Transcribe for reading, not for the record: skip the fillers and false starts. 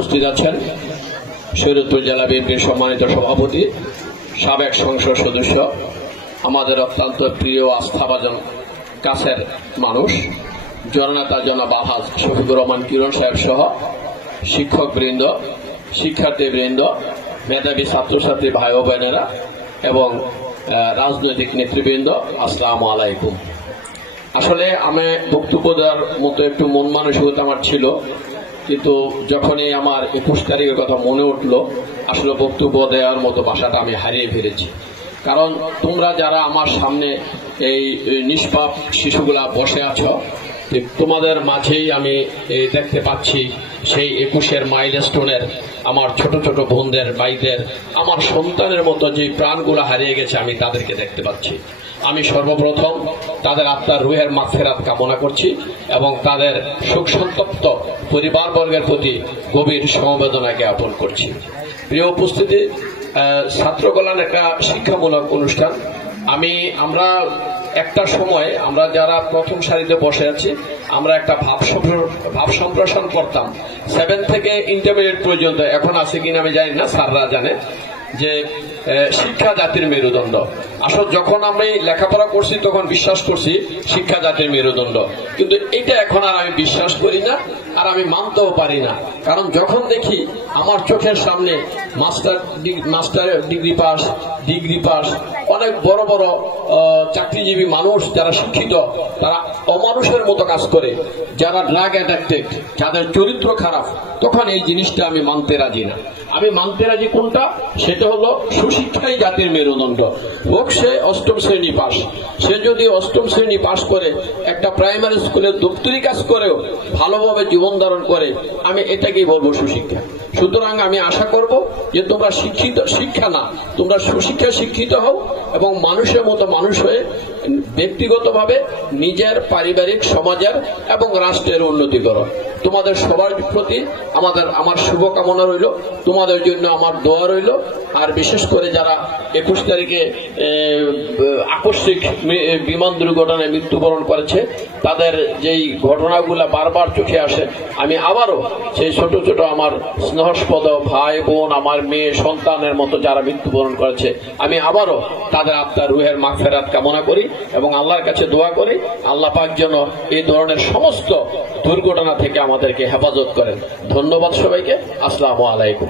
উপস্থিত আছেন শরীয়তপুর জেলা বিএনপির সম্মানিত সভাপতি, সাবেক সংসদ সদস্য, আমাদের অত্যন্ত প্রিয় আস্থাভাজন কাছের মানুষ, জননেতা জনাব আলহাজ শফিকুর রহমান কিরণ সাহেব সহ শিক্ষকবৃন্দ, শিক্ষার্থীবৃন্দ, মেধাবী ছাত্রছাত্রী ভাই ও বোনেরা এবং রাজনৈতিক নেতৃবৃন্দ, আসসালামু আলাইকুম। আসলে আমি বক্তব্য দেওয়ার মতো একটু মন মানসিকতা আমার ছিল, কিন্তু যখনই আমার 21 তারিখের কথা মনে উঠলো, আসলে বক্তব্য দেওয়ার মতো ভাষাটা আমি হারিয়ে ফেলেছি। কারণ তোমরা যারা আমার সামনে এই নিষ্পাপ শিশুগুলা বসে আছো, তোমাদের মাঝেই আমি দেখতে পাচ্ছি সেই 21-এর মাইলস্টোনের আমার ছোট ছোট বোনদের, ভাইদের, আমার সন্তানের মতো যে প্রাণগুলো হারিয়ে গেছে, আমি তাদেরকে দেখতে পাচ্ছি। আমি সর্বপ্রথম তাদের আত্মার রুহের মাগফিরাত কামনা করছি এবং তাদের শোক সন্তপ্ত পরিবারবর্গের প্রতি গভীর সমবেদনা জ্ঞাপন করছি। প্রিয় উপস্থিতি, ছাত্র কল্যাণ একটা শিক্ষামূলক অনুষ্ঠান। আমরা একটা সময় আমরা যারা প্রথম সারিতে বসে আছি, আমরা একটা ভাব সম্প্রসারণ করতাম 7 থেকে ইন্টারমিডিয়েট পর্যন্ত। এখন আছে কিনা আমি জানি না, স্যাররা জানে, যে শিক্ষা জাতির মেরুদণ্ড। আসলে যখন আমি লেখাপড়া করছি তখন বিশ্বাস করছি শিক্ষা জাতির মেরুদণ্ড, কিন্তু এটা এখন আর আমি বিশ্বাস করি না, আর আমি মানতেও পারি না। কারণ যখন দেখি আমার চোখের সামনে মাস্টার ডিগ্রি পাস অনেক বড় বড় চাকরিজীবী মানুষ যারা শিক্ষিত, তারা অমানুষের মতো কাজ করে, যারা ড্রাগ অ্যাডিক্টেড, যাদের চরিত্র খারাপ, তখন এই জিনিসটা আমি মানতে রাজি না। আমি মানতে রাজি কোনটা? সেটা হলো সুশিক্ষাই জাতির মেরুদণ্ড। হোক সে 8ম শ্রেণী পাস, সে যদি 8ম শ্রেণী পাস করে একটা প্রাইমারি স্কুলের দপ্তরি কাজ করেও ভালোভাবে জীবন ধারণ করে, আমি এটাকেই বলবো সুশিক্ষা। সুতরাং আমি আশা করব যে তোমরা শিক্ষা না, তোমরা সুশিক্ষা শিক্ষিত হও এবং মানুষের মতো মানুষ হয়ে ব্যক্তিগতভাবে নিজের, পারিবারিক, সমাজের এবং রাষ্ট্রের উন্নতি করো। তোমাদের সবার প্রতি আমার শুভকামনা রইল, তোমাদের জন্য আমার দোয়া রইল। আর বিশেষ করে যারা 21 তারিখে আকস্মিক বিমান দুর্ঘটনায় মৃত্যুবরণ করেছে, তাদের যেই ঘটনাগুলো বারবার চোখে আসে, আমি আবারও সেই ছোট ছোট আমার স্নেহস্পদ ভাই বোন, আমার মেয়ে সন্তানের মতো যারা মৃত্যুবরণ করেছে, আমি আবারও তাদের আত্মার রুহের মাগফিরাত কামনা করি এবং আল্লাহর কাছে দোয়া করি আল্লাহ পাক যেন এই ধরনের সমস্ত দুর্ঘটনা থেকে আমাদেরকে হেফাজত করেন। ধন্যবাদ সবাইকে। আসসালামু আলাইকুম।